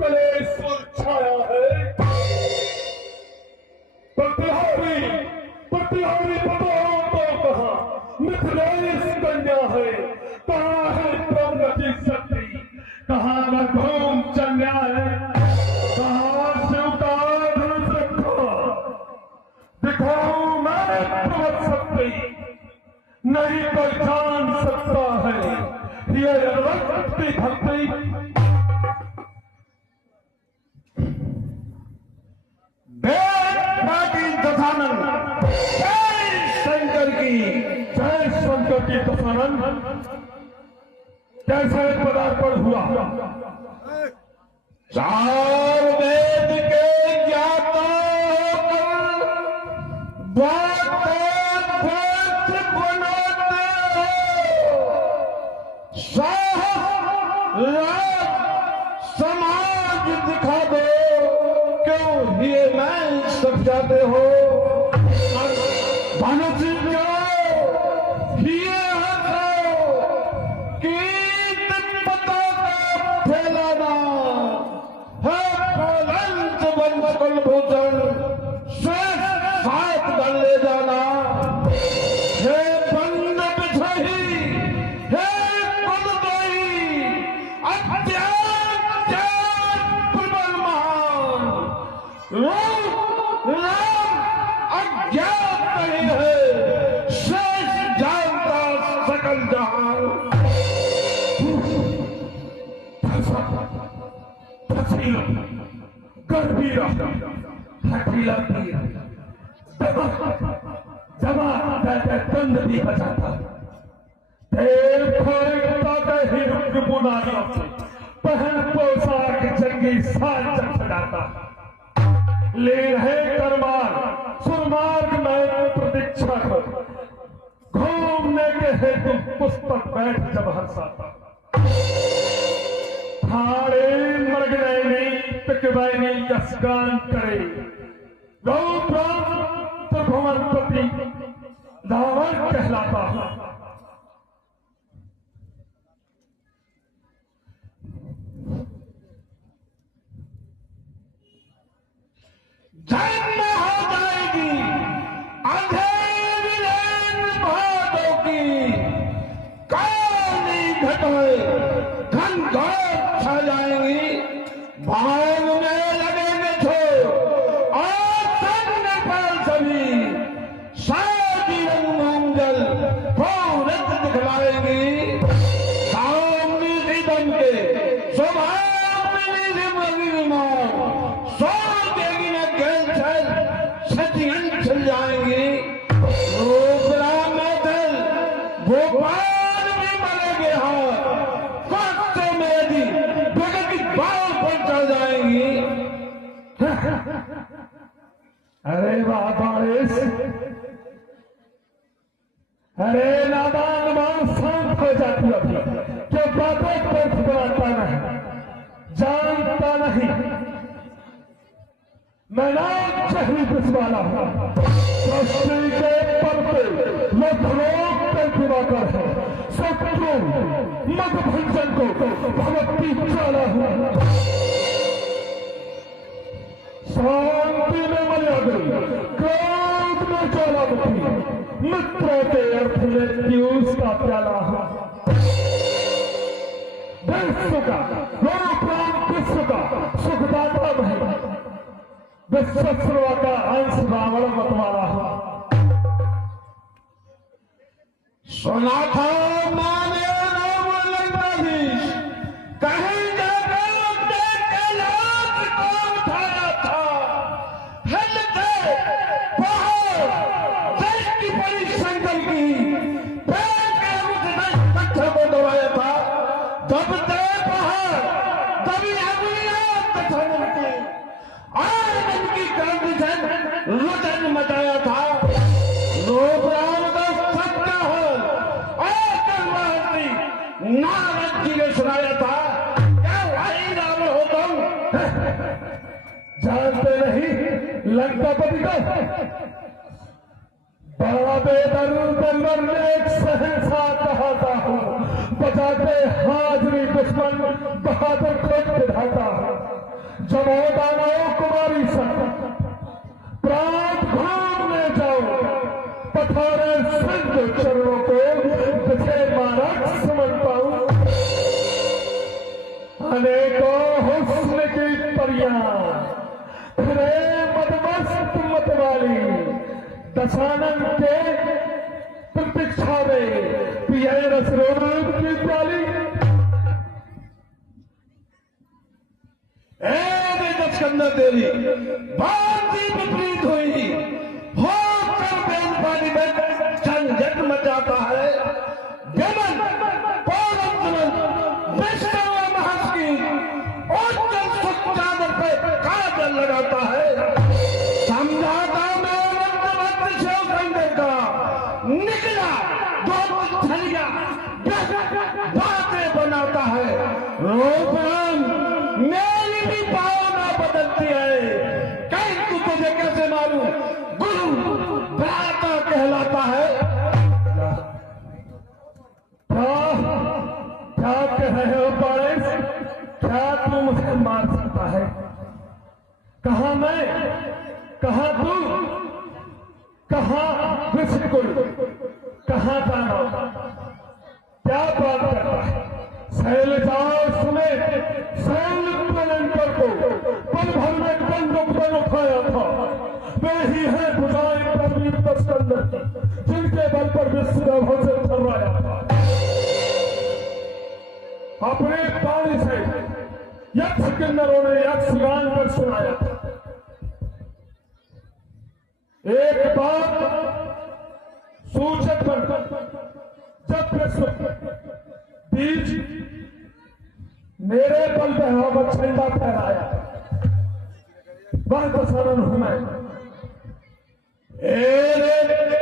तले सुरछाया है। प्रतिहारी प्रतिहारी बताओ तो कहा मिथिलेश कन्या है, कहाँ है प्रगति शक्ति, कहाँ रघुम चन्या है, कहाँ शिवकार धनुष रखा, दिखाऊं मैं प्रवत शक्ति, नहीं कोई जान सकता है ये भक्ति भक्ति। कैसे पदार्पण हुआ? चार वेद के ज्ञाता होकर बात बनाते हो, समाज दिखा दो, क्यों ये मैं सब जाते हो? दंड भी बचाता, पहन पोशाक जंगी साज चढ़ाता, ले रहे करमार सुरमार्ग में प्रतीक्षा कर, घूमने के हेतु पुस्तक बैठ जब हर्षाता, थाड़े मरगनैनी पिकवैनी यशगान करे, भुवन पति रावण कहलाता। जन्म हो जाएगी अंधेरी भादों की, काली घटाएं घनघोर छा जाएंगी, भागने लगेंगे छोर और तन पर सभी साजीवन मंगल पूरत दिखलाएंगी। सामने से बन के स्वभावनी से मगिमा सो देगी न खेल छल सचियन चल जाएंगी। रोकराम मैथल भोपाल भी मरेंगे, हाँ कस्ते में यदि प्रगति बाल पर चढ़ जाएंगी। अरे बाबारेश, अरे नादान मान शांत हो जाती अभी, क्या बातों पर ठुकराता नहीं, जानता नहीं मैं नाच चहरी पिछवाला हूं, सृष्टि के पर पे लोक पे दिवाकर है, शत्रु मत भंजन को भगवती चाला हूं, शांति में मर्यादा, क्रोध में ज्वालामुखी, मित्रों के अर्थ में पीयूष का प्याला हूं, विश्व का विश्व का सुखदाता मैं, विश्वसर्वा का अंश रावण मतवाला हूं। सुना था माने राम लंकाधीश, कहीं जाकर कैलाश को उठाया था, हिलते पहाड़ दृष्टि पड़ी शंकर की, पैर के उठने पत्थर को दबाया था, दबते पहाड़ दबी अगुलियां तथा उनकी आनंद की कंडीशन रुदन मचाया था। लोग राम का सत्य है आकर महर्षि नारद जी ने सुनाया था, क्या भाई रावण हो तुम? जानते नहीं लंकापति को? बड़ा बेदर्द ने एक सहनशाह कहता हूँ, बजाते हाजरी दुश्मन बहादुर खोज बिठाता हूँ। जमो दानव कुमारी संग प्राण घूमने जाओ, पथारे सिंध चरणों को बिछे मारक समझता हूँ। अनेकों हुस्न की परियां फिरे मदमस्त मतवाली, दशानन के प्रतीक्षा में पिए रसरूप की प्याली। दशकंदर तेरी भांति विपरीत हुई, होकर बेलपानी में झंझट मचाता है। यमन महस की और चादर पे काजल लगाता है। समझाता मैं रंगवत शिवखंडे का निकला दो थलिया बातें बनाता है। रोपराम मेरी भी भावना बदलती है, कहीं तू तुझे कैसे मालूम गुरु भ्राता कहलाता है। क्या कह रहे हो पारस? क्या तू मुझे मार सकता है? कहा मैं, कहा तू, कहा विष्णुकुल, कहा दानव? क्या बात करता है? शैलजाल समेत शैलपुरंकर को पल भर में बंदूक पर उठाया था। वे ही है भुजाएं प्रवीण दशकंदर की, जिनके बल पर विश्व से थर्राया था। अपने पानी से यक्ष किन्नरों ने यक्षगान पर सुनाया था। एक बात सूचक बनकर जब विश्व बीच मेरे बल पर झंडा फहराया, वह दशहरन हूं मैं।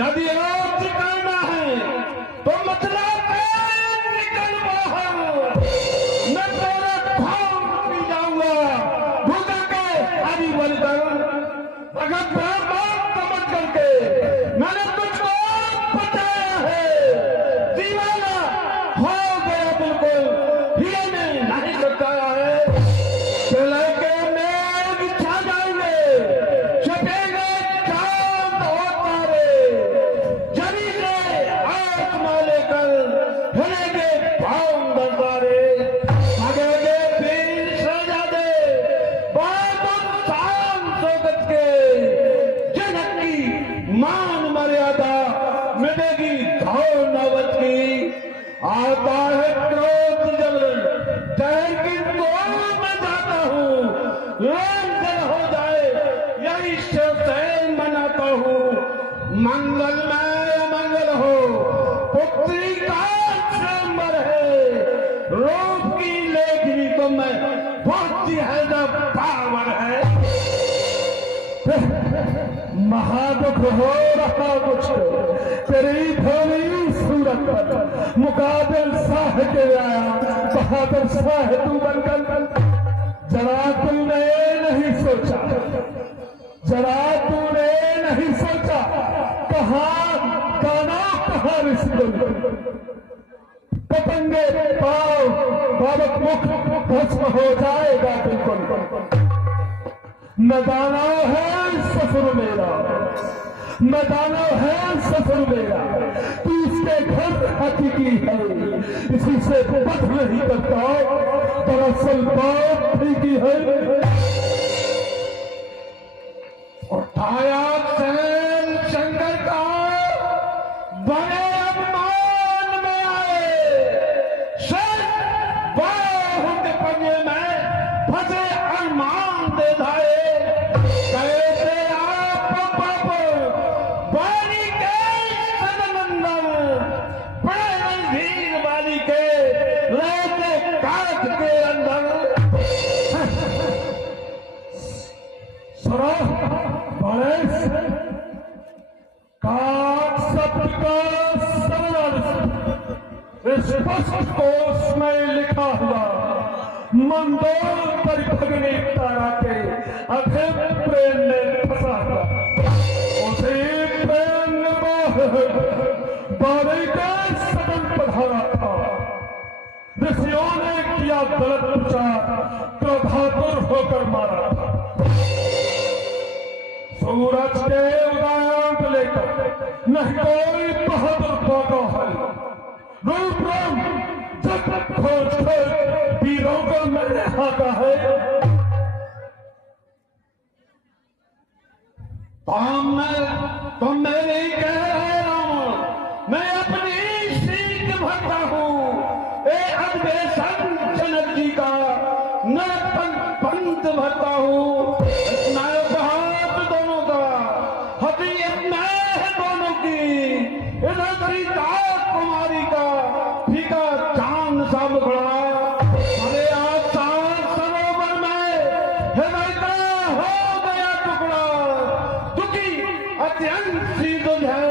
यदि और करना है तो मतलब निकल बाहर, मैं तेरा भाव पी जाऊंगा। भूखा के हरी बनकर भगत बात समझ करके मैंने तुझको बचाया है। दीवाना हो गया बिल्कुल, ये मैं नहीं बताया है। लड़के मेघ छा जाएंगे, छपेंगे चांद और तारे, जरी से आत्मा लेकर हिलेंगे भाव दरबारे। भागेंगे वीर शहजादे बहादुर शान शौकत के, जनक की मान मर्यादा मिलेगी धौल नवत की। आता है क्रोध जबरन डर की तोड़ में जाता हूँ, रंजन हो जाए यही शिवसैन मनाता हूँ। मंगलमय मंगल हो, पुत्री का स्वयंवर है, रूप की लेखनी को मैं बहुत है जब पावर है। महादुख हो रहा मुझको तेरी भोली सूरत पर, मुकाबिल साह के आया बहादुर शाह तू बनकर। जरा तूने नहीं सोचा, जरा तूने नहीं सोचा, कहाँ गाना कहाँ रिश्ते पतंगे पाव बाबत मुख भस्म हो जाएगा बिल्कुल। न दानव है ससुर मेरा, न दानव है ससुर मेरा, तू इसके घर हकीकी है, इसी से बच नहीं करता, दरअसल बात ठीक है। उठाया सैन शंकर का बड़े अपमान में आए, सर बाहों के पंजे में फंसे अरमान दे धाए। कैसे आप बाप बारी के सदनंदन बड़े रणधीर वाली के रहते काट के अंदर। सुनो गणेश, काक शब्द का स्पष्ट कोश में लिखा हुआ मंदोदरी भगनी तारा के अभिप्रेम में फंसा हुआ, उसी प्रेम में दरबारी का सदन पधारा था। ऋषियों ने किया गलत प्रचार, क्रोधातुर होकर मारा था। सूरज के उदयांत लेकर नहीं कोई बहादुर बाका है। रूप रंग जब खोज खोज वीरों को मैंने हाका है। तुम मेरे ही कह रहे हो, मैं अपनी सीख भरता हूँ। ए अधिवेशन जनक जी का न पंत भरता हूँ, नायक हाथ दोनों का, हती इतना है दोनों की। इधर सीता कुमारी का फीका चांद सा मुखड़ा, अरे आज सरोवर में हिदायता हो गया टुकड़ा। दुखी अत्यंत सी दुध है,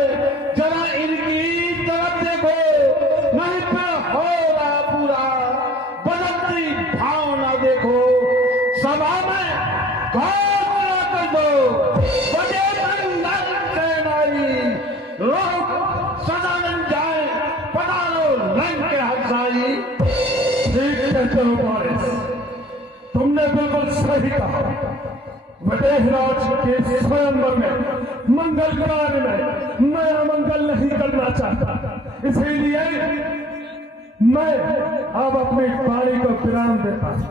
जरा इनकी तरफ देखो, नहीं फिर हो रहा पूरा बदलती भावना देखो। सभा में घोषणा कर दो, बजे नंदन सेनाई, लोग सदानंद जाए, पधारो रंग के हसाई। ठीक है चलो बारिश, तुमने बिल्कुल सही कहा। वडेहराज के स्वयंवर में मंगल कार्य में मैं अमंगल नहीं करना चाहता, इसीलिए मैं अब अपनी वाणी को विराम देता हूं।